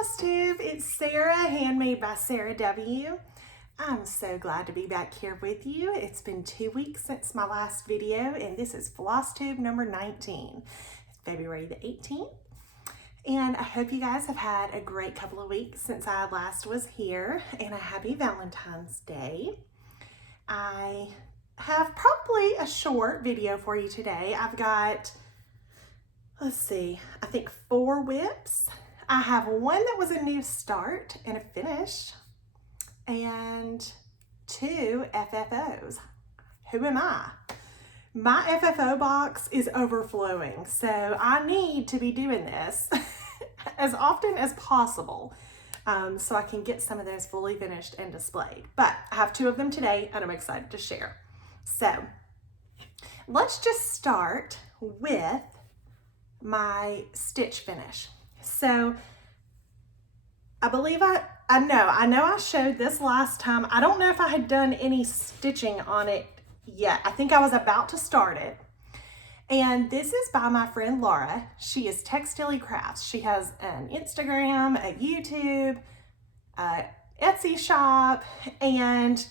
Flosstube. It's Sarah, Handmade by Sarah W. I'm so glad to be back here with you. It's been 2 weeks since my last video, and this is Flosstube number 19. It's February the 18th, and I hope you guys have had a great couple of weeks since I last was here, and a happy Valentine's Day. I have probably a short video for you today. I've got, let's see, I think 4 whips. I have one that was a new start and a finish, and 2 FFOs. Who am I? My FFO box is overflowing, so I need to be doing this as often as possible so I can get some of those fully finished and displayed. But I have 2 of them today, and I'm excited to share. So let's just start with my stitch finish. So I believe I know I showed this last time. I don't know if I had done any stitching on it yet. I think I was about to start it. And this is by my friend Laura. She is Textile Crafts. She has an Instagram, a YouTube, Etsy shop, and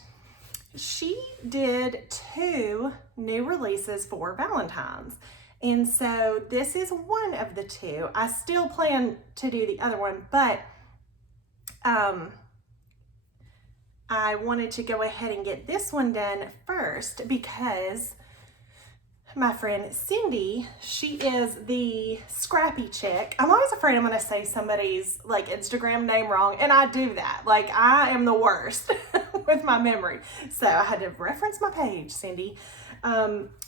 she did 2 new releases for Valentine's. And so this is one of the 2. I still plan to do the other one, but I wanted to go ahead and get this one done first because my friend Cindy, she is the scrappy chick. I'm always afraid I'm going to say somebody's like Instagram name wrong, and I do that. Like, I am the worst with my memory. So I had to reference my page, Cindy.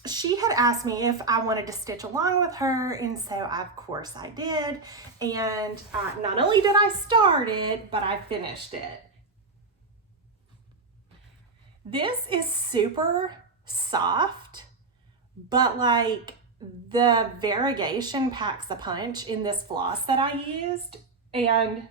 She had asked me if I wanted to stitch along with her, and so of course I did. And not only did I start it, but I finished it. This is super soft, but like the variegation packs a punch in this floss that I used, and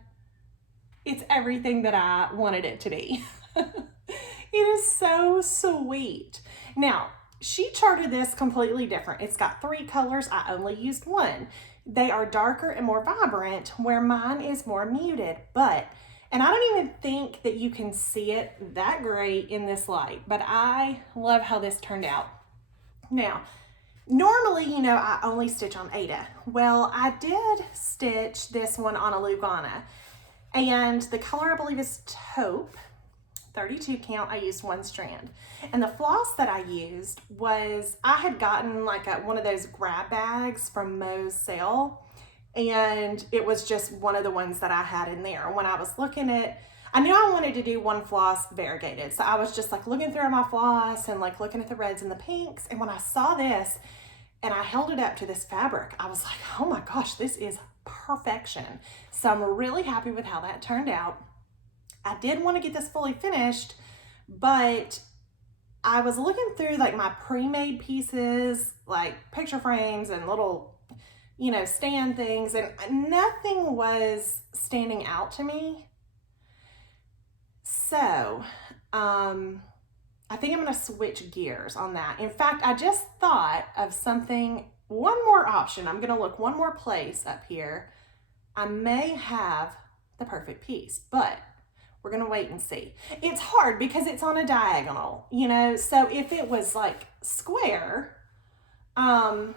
it's everything that I wanted it to be. It is so sweet. Now, she charted this completely different. It's got 3 colors. I only used 1. They are darker and more vibrant, where mine is more muted, and I don't even think that you can see it that great in this light, but I love how this turned out. Now, normally, you know, I only stitch on Aida. Well, I did stitch this one on a Lugana, and the color I believe is taupe. 32 count. I used 1 strand, and the floss that I used was, I had gotten like one of those grab bags from Mo's sale, and it was just one of the ones that I had in there. When I was looking at, I knew I wanted to do 1 floss variegated, so I was just like looking through my floss and like looking at the reds and the pinks, and when I saw this and I held it up to this fabric, I was like, oh my gosh, this is perfection. So I'm really happy with how that turned out. I did want to get this fully finished, but I was looking through like my pre-made pieces, like picture frames and little, you know, stand things, and nothing was standing out to me. So, I think I'm going to switch gears on that. In fact, I just thought of something, one more option. I'm going to look one more place up here. I may have the perfect piece, but we're going to wait and see. It's hard because it's on a diagonal, you know, so if it was like square, that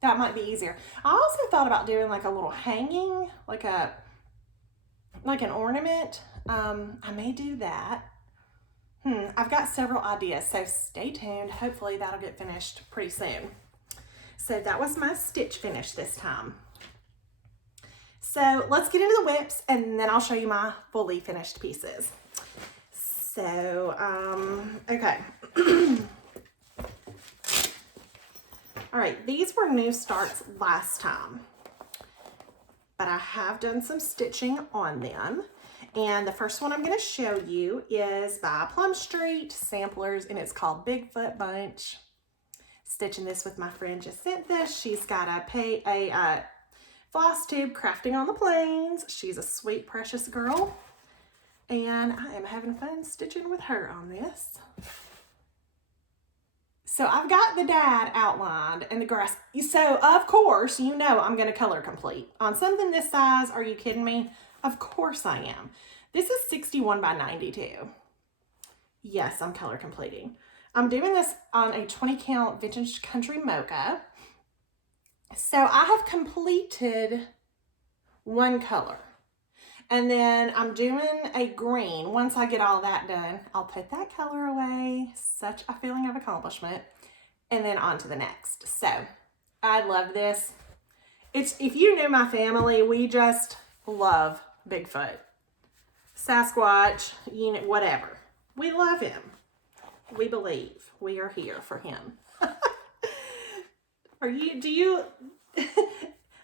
might be easier. I also thought about doing like a little hanging, like an ornament. I may do that. I've got several ideas, so stay tuned. Hopefully that'll get finished pretty soon. So that was my stitch finish this time. So let's get into the whips, and then I'll show you my fully finished pieces. So, okay. All right, these were new starts last time, but I have done some stitching on them. And the first one I'm going to show you is by Plum Street Samplers, and it's called Bigfoot Bunch. Stitching this with my friend Jacinta. She's got a Flosstube Crafting on the Plains. She's a sweet, precious girl, and I am having fun stitching with her on this. So I've got the dad outlined and the grass. So of course, you know I'm going to color complete. On something this size, are you kidding me? Of course I am. This is 61 by 92. Yes, I'm color completing. I'm doing this on a 20 count vintage country mocha. So I have completed one color. And then I'm doing a green. Once I get all that done, I'll put that color away. Such a feeling of accomplishment. And then on to the next. So I love this. If you knew my family, we just love Bigfoot, Sasquatch, you know, whatever. We love him. We believe we are here for him.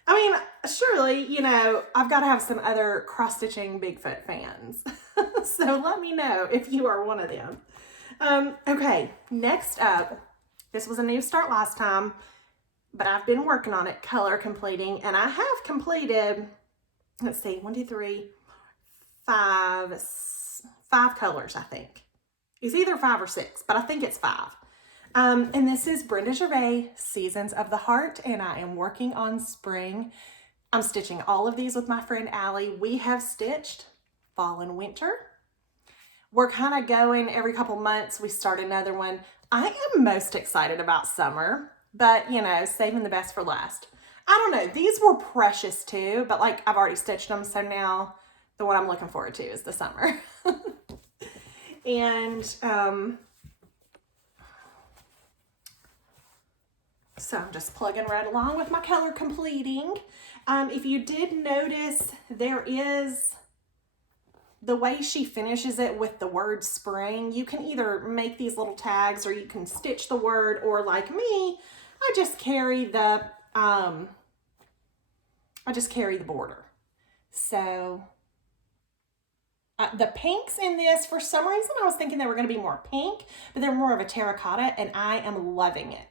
I mean, surely, you know, I've got to have some other cross-stitching Bigfoot fans. So let me know if you are one of them. Okay, next up, this was a new start last time, but I've been working on it, color completing, and I have completed, let's see, 1, 2, 3, 5 colors, I think. It's either 5 or 6, but I think it's 5. And this is Brenda Gervais, Seasons of the Heart, and I am working on spring. I'm stitching all of these with my friend Allie. We have stitched fall and winter. We're kind of going every couple months, we start another one. I am most excited about summer, but you know, saving the best for last. I don't know, these were precious too, but like I've already stitched them, so now the one I'm looking forward to is the summer. And so I'm just plugging right along with my color completing. If you did notice, there is the way she finishes it with the word spring. You can either make these little tags or you can stitch the word, or like me, I just carry the border. So the pinks in this, for some reason, I was thinking they were going to be more pink, but they're more of a terracotta, and I am loving it.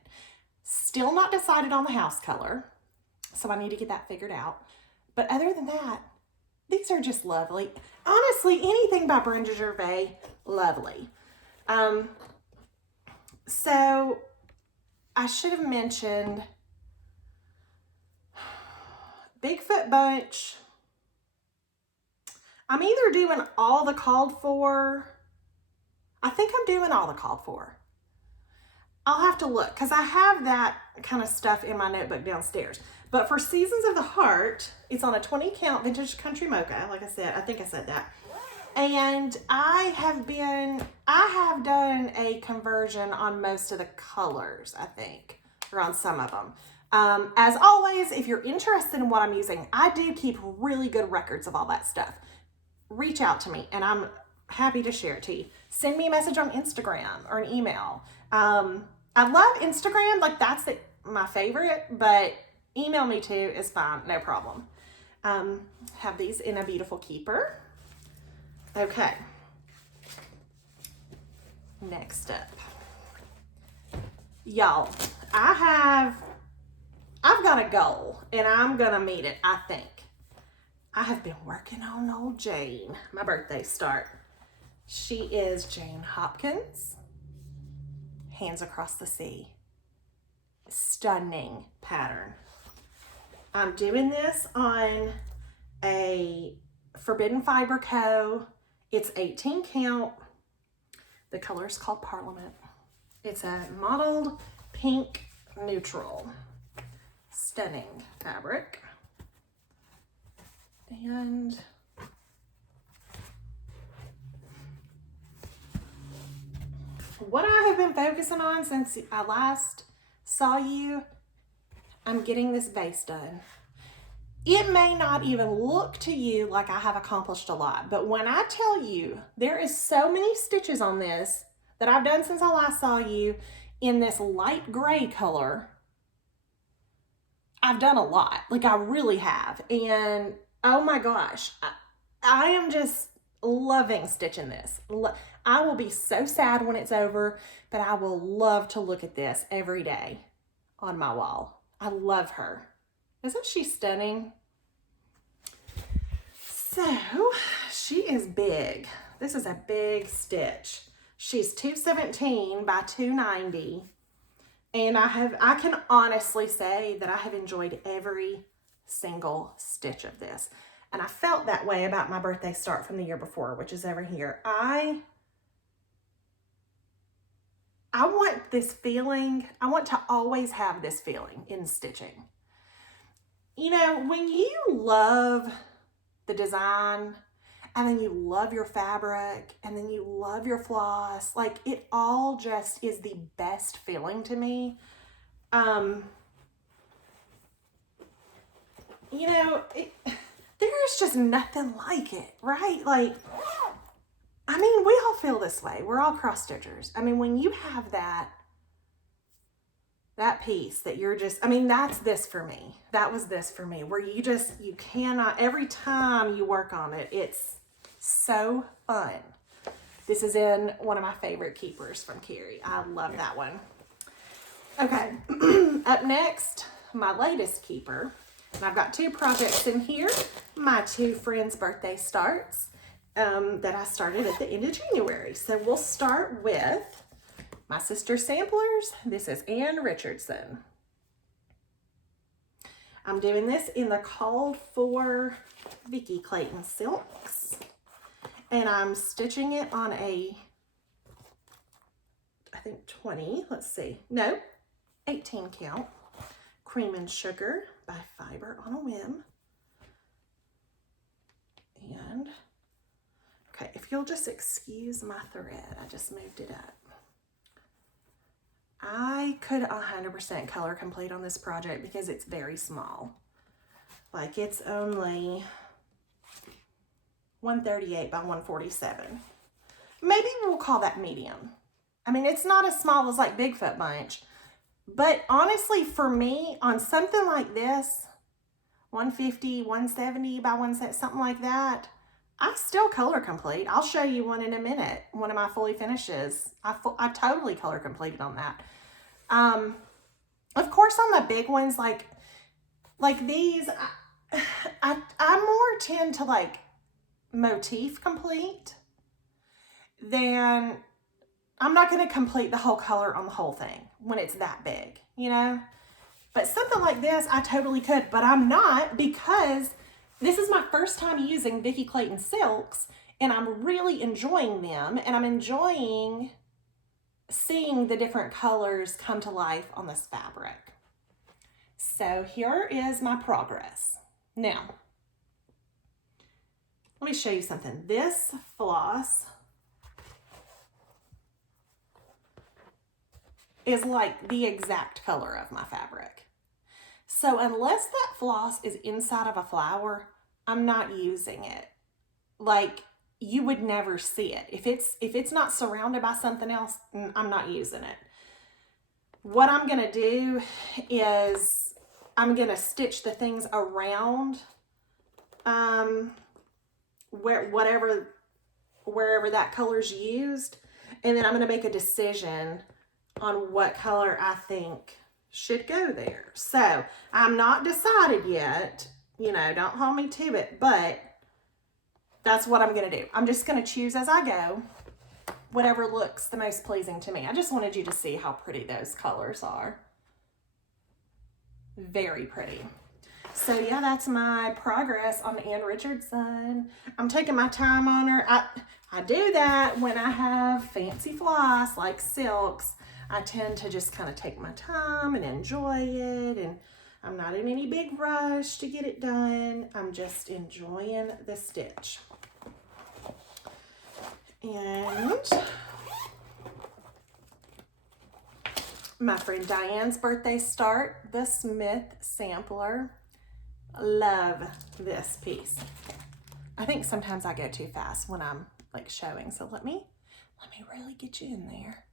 Still not decided on the house color, so I need to get that figured out. But other than that, these are just lovely. Honestly, anything by Brenda Gervais, lovely. So I should have mentioned Bigfoot Bunch. I'm either doing all the called for. I think I'm doing all the called for. I'll have to look because I have that kind of stuff in my notebook downstairs. But for Seasons of the Heart, it's on a 20 count vintage country mocha. Like I said, I think I said that. And I have done a conversion on most of the colors, I think, or on some of them. As always, if you're interested in what I'm using, I do keep really good records of all that stuff. Reach out to me and I'm happy to share it to you. Send me a message on Instagram or an email. I love Instagram, like that's my favorite, but email me too is fine, no problem. Have these in a beautiful keeper. Okay. Next up. Y'all, I've got a goal and I'm gonna meet it, I think. I have been working on old Jane, my birthday start. She is Jane Hopkins, Hands Across the Sea. Stunning pattern. I'm doing this on a Forbidden Fiber Co. It's 18 count. The color is called Parliament. It's a mottled pink neutral. Stunning fabric. And what I have been focusing on since I last saw you, I'm getting this base done. It may not even look to you like I have accomplished a lot, but when I tell you there is so many stitches on this that I've done since I last saw you in this light gray color, I've done a lot. Like I really have. And oh my gosh, I am just loving stitching this. I will be so sad when it's over, but I will love to look at this every day on my wall. I love her. Isn't she stunning? So she is big. This is a big stitch. She's 217 by 290. And I can honestly say that I have enjoyed every single stitch of this. And I felt that way about my birthday start from the year before, which is over here. I want this feeling, I want to always have this feeling in stitching. You know, when you love the design, and then you love your fabric, and then you love your floss, like it all just is the best feeling to me. You know, there's just nothing like it, right? Like, I mean, we all feel this way. We're all cross stitchers. I mean, when you have that piece that you're just, I mean, that's this for me. That was this for me, where you cannot, every time you work on it, it's so fun. This is in one of my favorite keepers from Carrie. I love that one. Okay, up next, my latest keeper. And I've got two projects in here. My two friends' birthday starts that I started at the end of January. So we'll start with my sister samplers. This is Ann Richardson. I'm doing this in the called for Vicki Clayton silks. And I'm stitching it on a, I think 20, let's see, no, 18 count. Cream and Sugar by Fiber on a Whim. And, okay, if you'll just excuse my thread, I just moved it up. I could 100% color complete on this project because it's very small. Like, it's only 138 by 147. Maybe we'll call that medium. I mean, it's not as small as like Bigfoot Bunch, but honestly, for me, on something like this, 150, 170 by 170, something like that, I still color complete. I'll show you one in a minute. One of my fully finishes. I totally color completed on that. Of course, on the big ones, like these, I more tend to like motif complete than, I'm not going to complete the whole color on the whole thing when it's that big, you know? But something like this, I totally could, but I'm not, because this is my first time using Vicki Clayton silks, and I'm really enjoying them, and I'm enjoying seeing the different colors come to life on this fabric. So here is my progress. Now, let me show you something. This floss is like the exact color of my fabric. So unless that floss is inside of a flower, I'm not using it. Like, you would never see it. If it's not surrounded by something else, I'm not using it. What I'm gonna do is I'm gonna stitch the things around wherever that color's used, and then I'm gonna make a decision on what color I think should go there. So I'm not decided yet, you know, don't hold me to it, but that's what I'm gonna do. I'm just gonna choose as I go, whatever looks the most pleasing to me. I just wanted you to see how pretty those colors are. Very pretty. So yeah, that's my progress on Ann Richardson. I'm taking my time on her. I do that when I have fancy floss like silks. I tend to just kind of take my time and enjoy it, and I'm not in any big rush to get it done. I'm just enjoying the stitch. And my friend Diane's birthday start, the Smith sampler. Love this piece. I think sometimes I go too fast when I'm like showing, so let me really get you in there.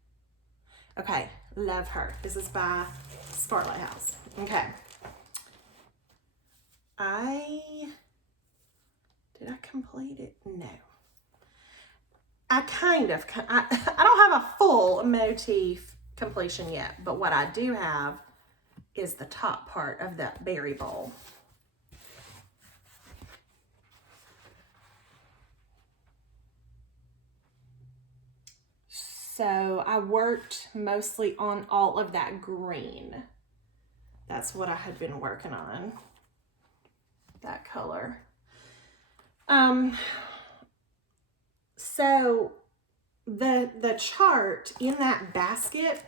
Okay, love her. This is by Scarlet House. Okay. Did I complete it? No. I don't have a full motif completion yet, but what I do have is the top part of that berry bowl. So I worked mostly on all of that green. That's what I had been working on, that color. So the chart in that basket,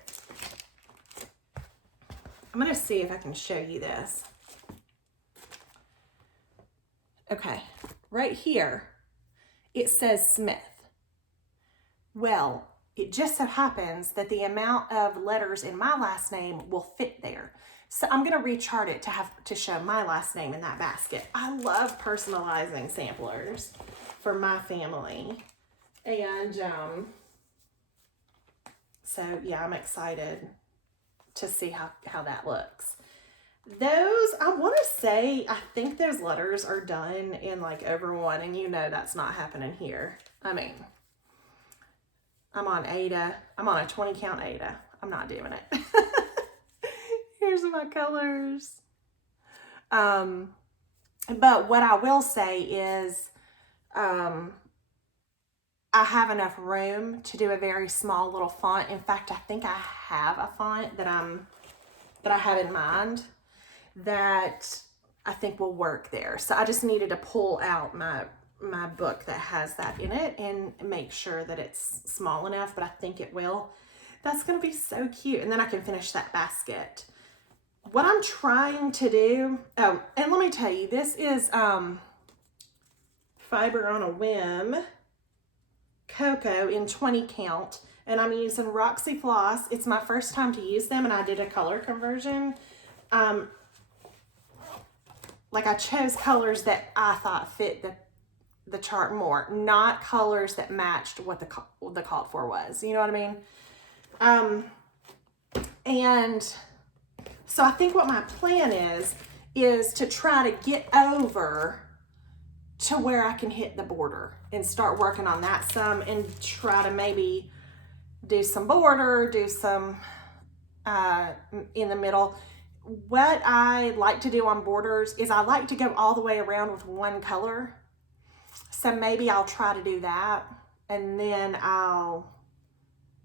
I'm going to see if I can show you this. Okay, right here, it says Smith. Well, it just so happens that the amount of letters in my last name will fit there. So I'm going to rechart it to show my last name in that basket. I love personalizing samplers for my family. And so yeah, I'm excited to see how that looks. Those, I want to say, I think those letters are done in like over one, and you know that's not happening here. I mean, I'm on Ada. I'm on a 20 count Ada. I'm not doing it. Here's my colors. But what I will say is, I have enough room to do a very small little font. In fact, I think I have a font that I have in mind that I think will work there. So I just needed to pull out my book that has that in it and make sure that it's small enough, but I think it will. That's going to be so cute. And then I can finish that basket. What I'm trying to do, oh, and let me tell you, this is Fiber on a Whim Cocoa in 20 count, and I'm using Roxy Floss. It's my first time to use them, and I did a color conversion. Like I chose colors that I thought fit the chart more, not colors that matched what the called for was. You know what I mean? And so I think what my plan is to try to get over to where I can hit the border and start working on that some, and try to maybe do some border, do some in the middle. What I like to do on borders is I like to go all the way around with one color. So maybe I'll try to do that, and then I'll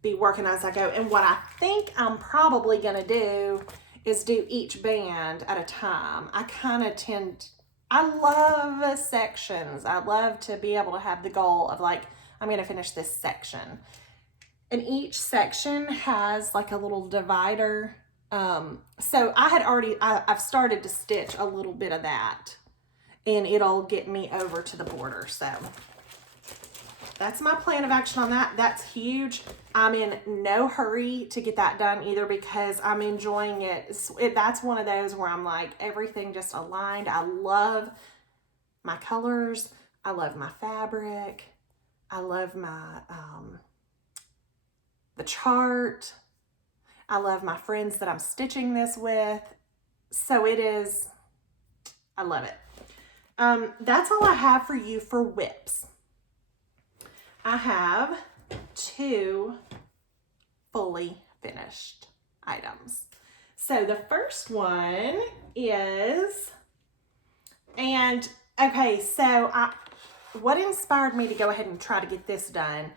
be working as I go. And what I think I'm probably gonna do is do each band at a time. I love sections. I love to be able to have the goal of like, I'm gonna finish this section. And each section has like a little divider. So I've started to stitch a little bit of that, and it'll get me over to the border. So that's my plan of action on that. That's huge. I'm in no hurry to get that done either, because I'm enjoying it. That's one of those where I'm like, everything just aligned. I love my colors. I love my fabric. I love my, the chart. I love my friends that I'm stitching this with. So I love it. That's all I have for you for whips. I have 2 fully finished items. So the first one is, and okay, so what inspired me to go ahead and try to get this done,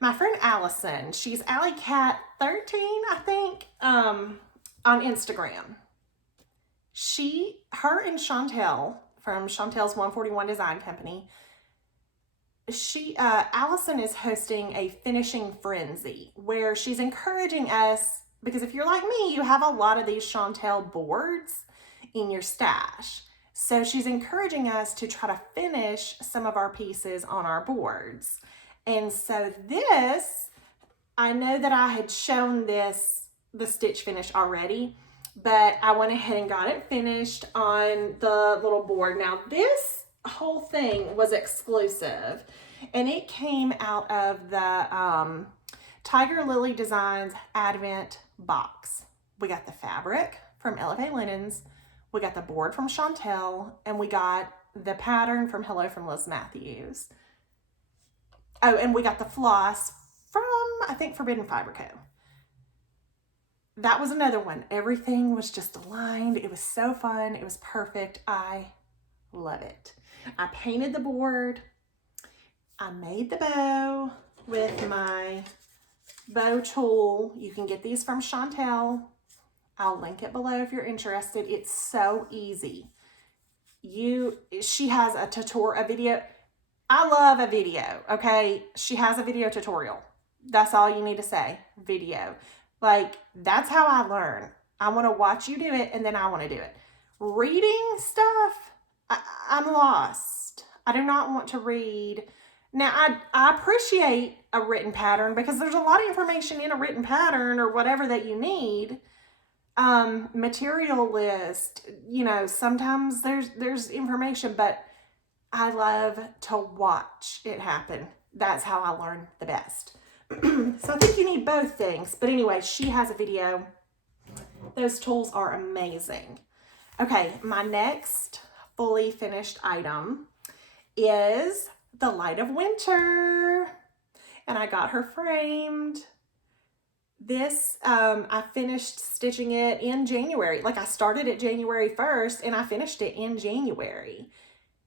my friend Allison, she's AllieCat13, I think, on Instagram. Her and Chantelle from Chantelle's 141 Design Company, Allison is hosting a finishing frenzy where she's encouraging us, because if you're like me, you have a lot of these Chantelle boards in your stash. So she's encouraging us to try to finish some of our pieces on our boards. And so this, I know that I had shown the stitch finish already, but I went ahead and got it finished on the little board. Now this whole thing was exclusive, and it came out of the Tiger Lily Designs Advent box. We got the fabric from LFA Linens, we got the board from Chantelle, and we got the pattern from Hello from Liz Matthews. Oh, and we got the floss from, I think, Forbidden Fiber Co. That was another one. Everything was just aligned. It was so fun. It was perfect. I love it. I painted the board. I made the bow with my bow tool. You can get these from Chantelle. I'll link it below if you're interested. It's so easy. She has a video. I love a video, okay? She has a video tutorial. That's all you need to say, video. Like, that's how I learn. I want to watch you do it, and then I want to do it. Reading stuff, I'm lost. I do not want to read. Now, I appreciate a written pattern because there's a lot of information in a written pattern or whatever that you need. Material list, you know, sometimes there's information, but I love to watch it happen. That's how I learn the best. So I think you need both things. But anyway, she has a video. Those tools are amazing. Okay, my next fully finished item is the Light of Winter. And I got her framed. This, I finished stitching it in January. Like, I started it January 1st and I finished it in January.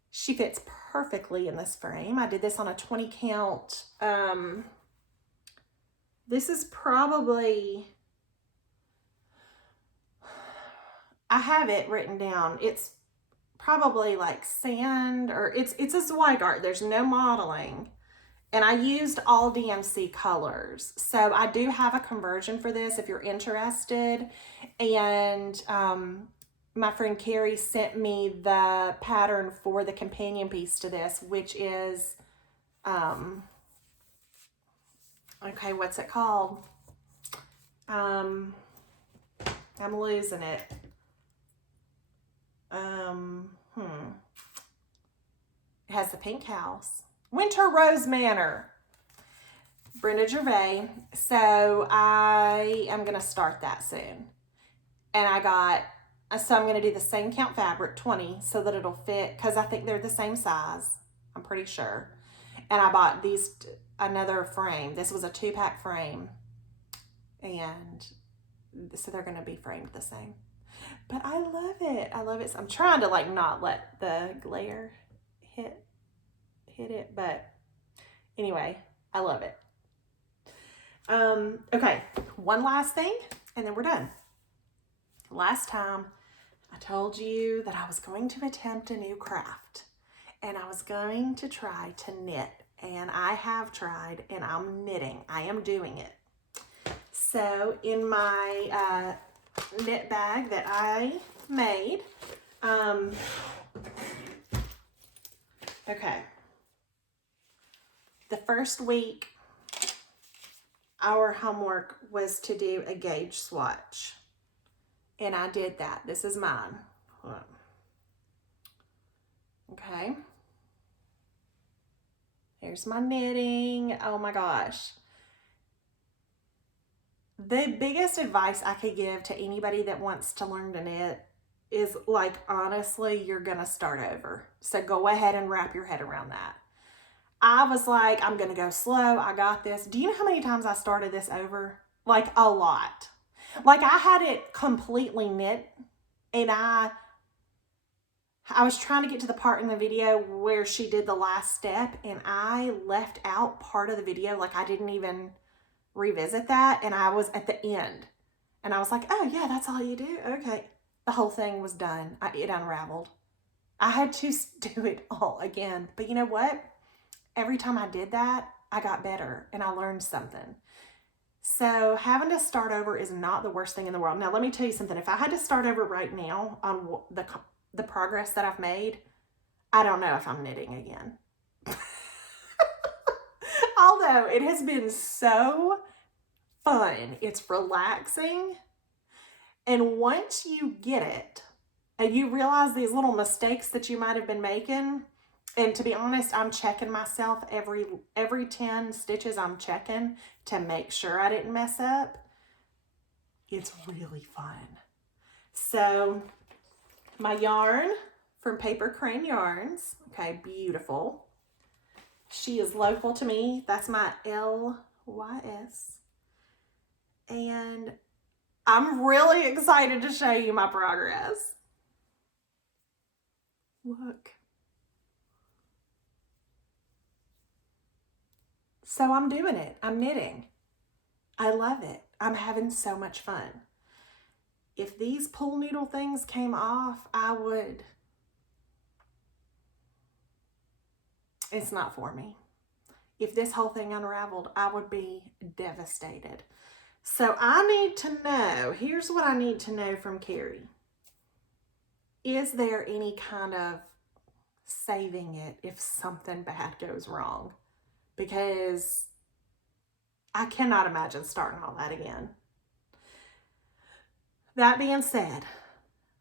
She fits perfectly in this frame. I did this on a 20 count. This is probably, I have it written down. It's probably like sand, or it's a white art. There's no modeling. And I used all DMC colors. So I do have a conversion for this if you're interested. And my friend Carrie sent me the pattern for the companion piece to this, which is, okay, what's it called? I'm losing it. It has the pink house. Winter Rose Manor. Brenda Gervais. So I am going to start that soon. And so I'm going to do the same count fabric, 20, so that it'll fit, because I think they're the same size. I'm pretty sure. And I bought another frame. This was a 2-pack frame. And so they're going to be framed the same. But I love it. I love it. So I'm trying to like not let the glare hit it. But anyway, I love it. Okay, one last thing and then we're done. Last time I told you that I was going to attempt a new craft and I was going to try to knit, and I have tried, and I'm knitting. I am doing it. So in my knit bag that I made, okay, the first week our homework was to do a gauge swatch, and I did that. This is mine. Okay, here's my knitting. Oh my gosh. The biggest advice I could give to anybody that wants to learn to knit is, like, honestly, you're gonna start over. So go ahead and wrap your head around that. I was like, I'm gonna go slow. I got this. Do you know how many times I started this over? Like, a lot. Like, I had it completely knit, and I was trying to get to the part in the video where she did the last step, and I left out part of the video. Like, I didn't even revisit that, and I was at the end, and I was like, oh yeah, that's all you do? Okay. The whole thing was done. It unraveled. I had to do it all again. But you know what? Every time I did that, I got better and I learned something. So having to start over is not the worst thing in the world. Now, let me tell you something. If I had to start over right now on the progress that I've made, I don't know if I'm knitting again. Although it has been so fun. It's relaxing. And once you get it and you realize these little mistakes that you might have been making, and to be honest, I'm checking myself every 10 stitches. I'm checking to make sure I didn't mess up. It's really fun. So my yarn from Paper Crane Yarns. Okay, beautiful. She is local to me. That's my LYS. And I'm really excited to show you my progress. Look. So I'm doing it. I'm knitting. I love it. I'm having so much fun. If these pool noodle things came off, I would. It's not for me. If this whole thing unraveled, I would be devastated. So I need to know, here's what I need to know from Carrie. Is there any kind of saving it if something bad goes wrong? Because I cannot imagine starting all that again. That being said,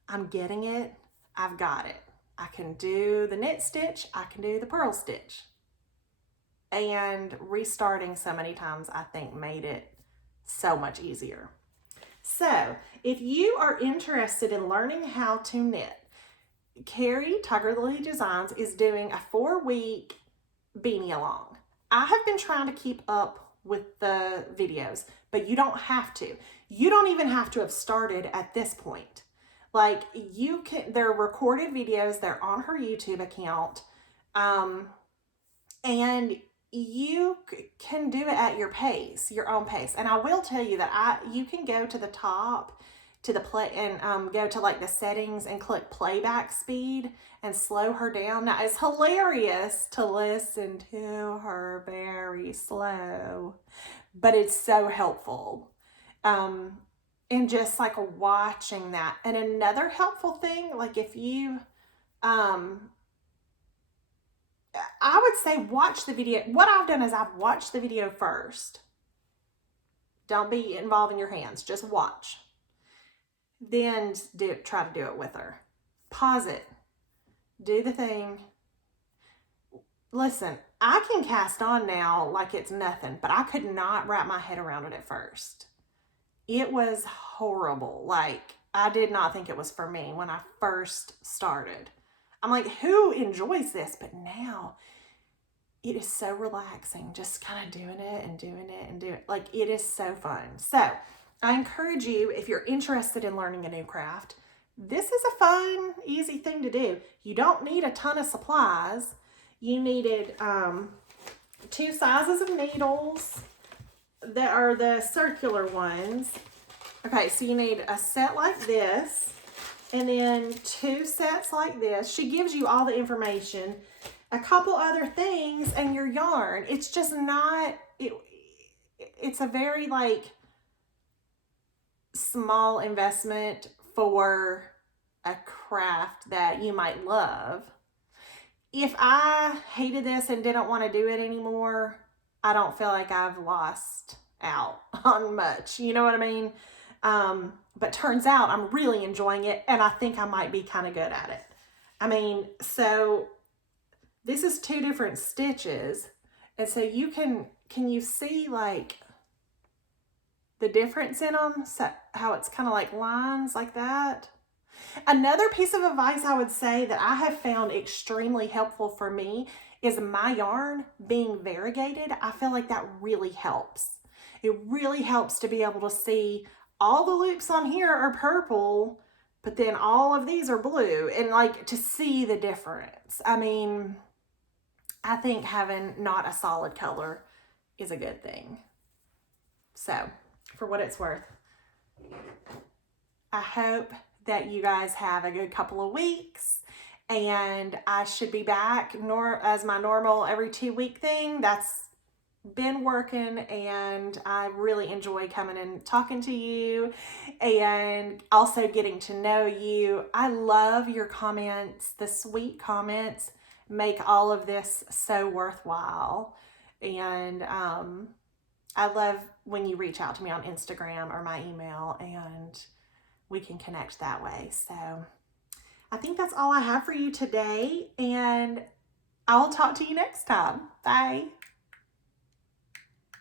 I'm getting it. I've got it. I can do the knit stitch. I can do the purl stitch. And restarting so many times, I think, made it so much easier. So if you are interested in learning how to knit, Carrie Tiger Lily Designs is doing a 4-week beanie along. I have been trying to keep up with the videos, but you don't have to. You don't even have to have started at this point. Like, you can, they're recorded videos, they're on her YouTube account, and you can do it at your pace, your own pace. And I will tell you that you can go to the top to the play and go to like the settings and click playback speed and slow her down. Now, it's hilarious to listen to her very slow, but it's so helpful. And just like watching that. And another helpful thing, like if you, I would say watch the video. What I've done is I've watched the video first. Don't be involving your hands, just watch. Then try to do it with her. Pause it. Do the thing. Listen, I can cast on now like it's nothing, but I could not wrap my head around it at first. It was horrible. Like, I did not think it was for me when I first started. I'm like, who enjoys this? But now it is so relaxing, just kind of doing it and doing it and doing it. Like, it is so fun. So I encourage you, if you're interested in learning a new craft, this is a fun, easy thing to do. You don't need a ton of supplies. You needed 2 sizes of needles that are the circular ones. Okay, so you need a set like this, and then 2 sets like this. She gives you all the information, a couple other things, and your yarn. It's just not, it's a very like small investment for a craft that you might love. If I hated this and didn't want to do it anymore, I don't feel like I've lost out on much. You know what I mean? But turns out I'm really enjoying it, and I think I might be kind of good at it. I mean, so this is 2 different stitches, and so you can you see like the difference in them? So how it's kind of like lines like that. Another piece of advice I would say that I have found extremely helpful for me is my yarn being variegated. I feel like that really helps. It really helps to be able to see all the loops on here are purple, but then all of these are blue, and like to see the difference. I mean, I think having not a solid color is a good thing. So, for what it's worth, I hope that you guys have a good couple of weeks, and I should be back as my normal every 2-week thing. That's been working, and I really enjoy coming and talking to you and also getting to know you. I love your comments. The sweet comments make all of this so worthwhile, and I love when you reach out to me on Instagram or my email, and we can connect that way. So I think that's all I have for you today, and I'll talk to you next time. Bye.